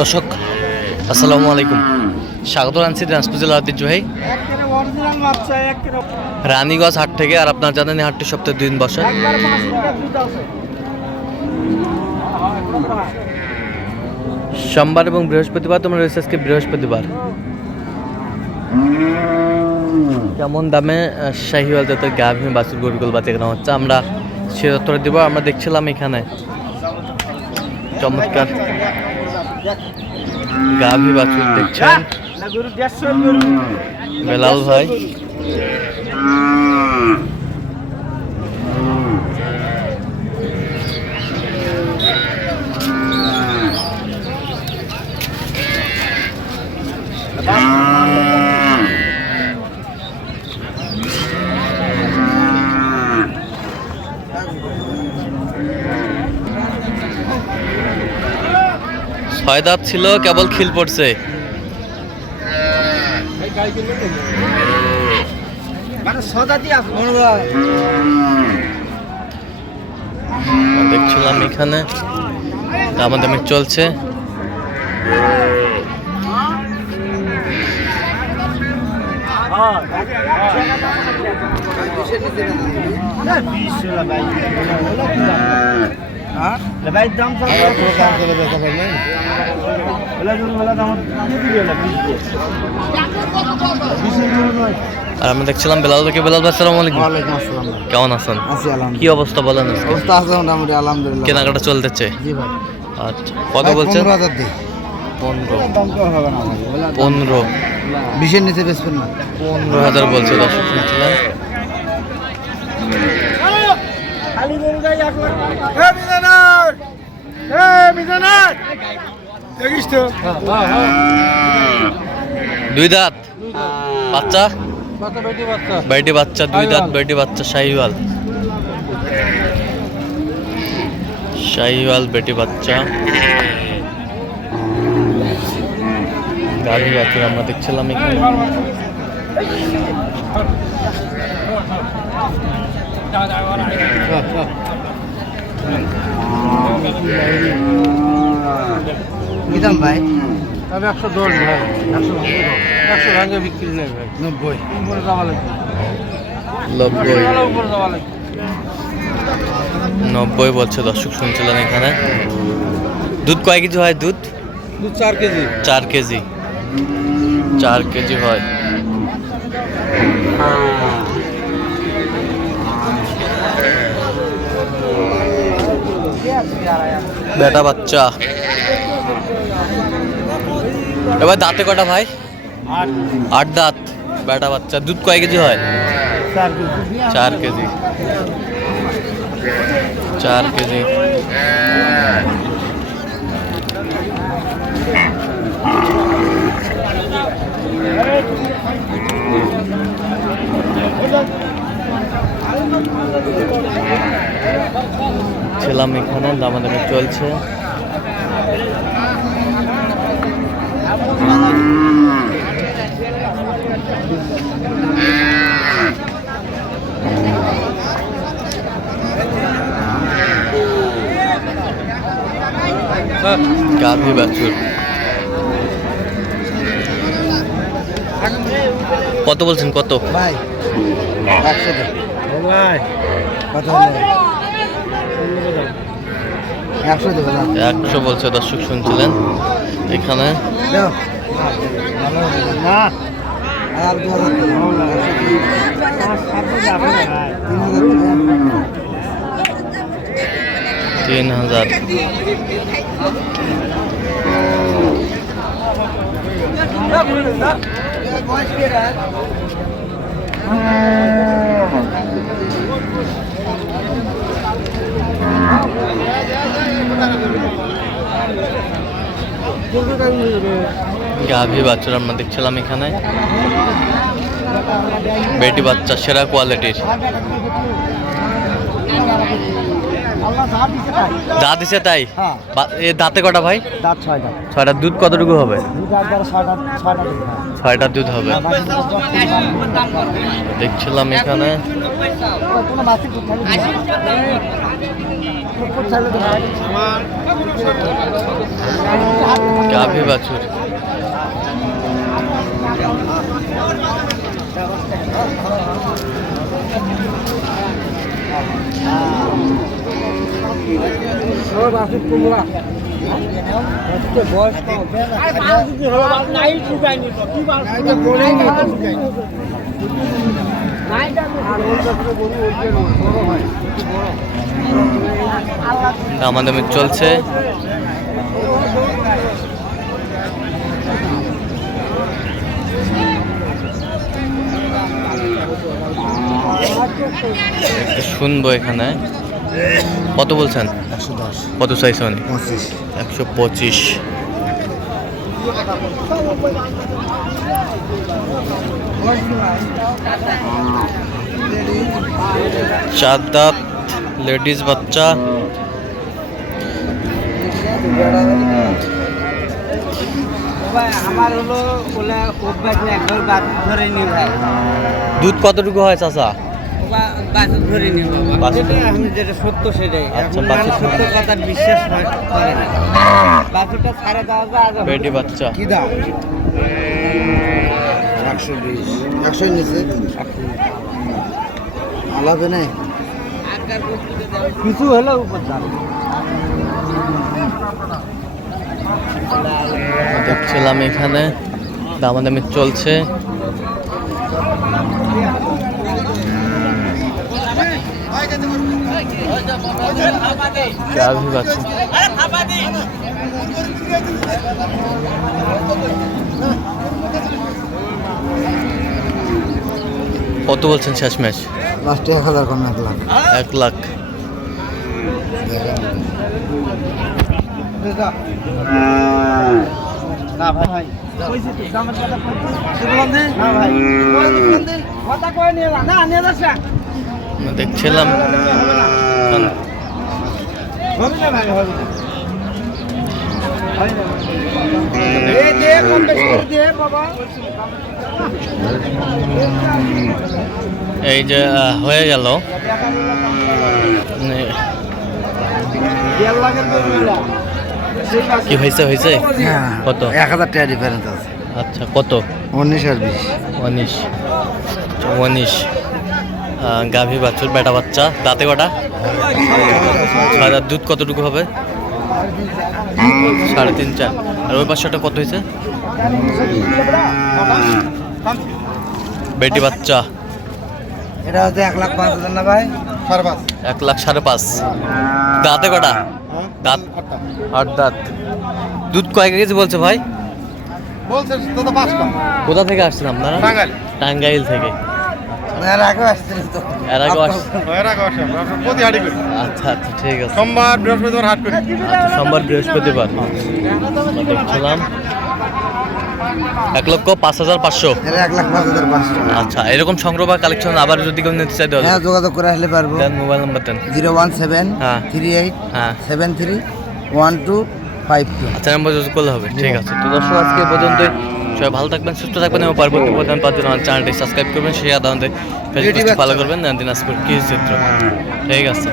দর্শক, আসসালামু আলাইকুম। স্বাগত জানছি জেলার ঐতিহ্যবাহী রানীগঞ্জ হাট থেকে, আর আপনার জানেন হাটটি সপ্তাহে দুদিন বসে। সোমবার এবং বৃহস্পতিবার, তোমরা রয়েছে আজকে বৃহস্পতিবার। কেমন দামে শাহিওয়াল জাতের গাভী বাছুর গরুগুল বাচ্চা কেনা হচ্ছে? আমরা সে উত্তর দিব, আমরা দেখছিলাম এখানে। চমৎকার। গাভী বাছুর দেখছেন। বেলাল ভাই। ছয় দাঁত ছিল কেবল খিল পড়ছে। মানে দেখছিলাম এখানে দামাদামি চলছে। বিশ আর আমরা দেখছিলাম বেলাল ভাইকে। বেলাল ভাই আসসালামু আলাইকুম। আসসালাম। কেমন আছেন? আছি কি অবস্থা বলেন অবস্থা আছে মোটামুটি আলহামদুলিল্লাহ। কেনাকাটা চলতেছে? জি ভাই। আচ্ছা কত বলছেন? পনেরো পনেরো। বিশের নিচে বেচবেন না। পনেরো হাজার বলছে দর্শক শুনছিলেন খালি গরু গাই এক লাখ দুই দাঁত। বাচ্চা? বেটি বাচ্চা দুই দাঁত বেটি বাচ্চা শাহিওয়াল। শাহিওয়াল বেটি বাচ্চা। গাভী বাছুর আমরা দেখছিলাম এখানে। কি দাম ভাই। আমি একশো দশ ভাই। একশো একশো ভাঙে বিক্রি নেই ভাই। নব্বই। উপরে যাওয়া লাগবে। নব্বই। উপরে যাওয়া লাগবে। নব্বই বলছে দর্শক শুনছিলেন এখানে। দুধ কয় কেজি হয় দুধ? দু চার কেজি। চার কেজি। চার কেজি হয়। বেটা বাচ্চা। এবার দাঁতে কটা ভাই? আট। দাঁত। বেটা বাচ্চা। দুধ কয় কেজি হয়? চার কেজি। চার কেজি। ছিলাম এখানে দামাদামি চলছে। গাভী বাছুর কত বলছেন কত ভাই একশো বলছে দর্শক শুনছিলেন এখানে আর দু হাজার দেবে আমার সাথে যাবে না ভাই তিন হাজার। গাভী বাচ্চারা আমরা দেখছিলাম এখানে। বেটি বাচ্চা সেরা কোয়ালিটির যা দিছে তাই। হ্যাঁ। দাঁতে কটা ভাই? দাঁত ছয় ছয়টার দুধ কতটুকু হবে? হয়। ছয়টার দুধ হবে। বাড়বে। দেখছিলাম এখানে ওই কোনো বাসি দামাদামি চলছে। শুনব এখানে। কত বলছেন? কত চাইছে উনি? পঁচিশ। একশো পঁচিশ। চার দাঁত লেডিস বাচ্চা। দুধ কতটুকু হয় চাচা? ধরে যেটা আমি যেটা সত্য সেটাই। আচ্ছা, এখন সত্য কথা বিশ্বাস হয়- করে না। বাছুরটা ছাড়ে দেওয়া যায় আগে বেটি বাচ্চা। কি দাম একশো বিশ। একশো নিচে আলাদা নেই। কিছু উপর দাম দেখছিলাম এখানে। দামাদামি চলছে। কত বলছেন শেষ ম্যাচ? লাস্টে এক হাজার কম এক লাখ এক লাখ। না ভাই। দেখছিলাম। এই যে হয়ে গেল। কি হয়েছে হয়েছে? কত? এক হাজার টাকা ডিফারেন্স আছে। আচ্ছা কত? উনিশ আর বিশ। উনিশ। উনিশ। গাভী বাছুর বেটা বাচ্চা দাঁতে কটা? ছয় দুধ কতটুকু হবে? সাড়ে তিন চার। আর ওই পাঁচশোটা কত হয়েছে? বেটি বাচ্চা। এটা হচ্ছে এক লাখ পাঁচ হাজার না ভাই? সাড়ে পাঁচ। এক লাখ সাড়ে পাঁচ। দাঁতে কটা? দাঁত। আট দাঁত। দুধ কয় কেজি বলছে ভাই? কোথা থেকে আসছেন আপনারা? টাঙ্গাইল থেকে। এর আগেও আসছিল তো। এর আগেও আস- এরা কষা প্রতি হাটি করি। আচ্ছা আচ্ছা ঠিক আছে। সোমবার বৃহস্পতিবার হাট করি। আচ্ছা সোমবার বৃহস্পতিবার। দেখছিলাম। এক লক্ষ পাঁচ হাজার পাঁচশো। এক লাখ পাঁচ হাজার পাঁচশো। আচ্ছা এরকম সংগ্রহ বা কালেকশন আবার যদি কেউ নিতে চাই দেওয়া হ্যাঁ যোগাযোগ করে আসলে পারব। দেন মোবাইল নাম্বার দেন। জিরো ওয়ান সেভেন হ্যাঁ। থ্রি এইট হ্যাঁ। Seven three one two five two. আচ্ছা নাম্বার যোগাযোগ করলে হবে। ঠিক আছে। তো দর্শক আজকে এ পর্যন্তই। সবাই ভালো থাকবেন সুস্থ থাকবেন এবং পরবর্তী প্রধান জন্য আমার চ্যানেলটি সাবস্ক্রাইব করবেন সেই আদালতে ফেসবুক ফলো করবেন দিনাজপুর কি চিত্র ঠিক আছে।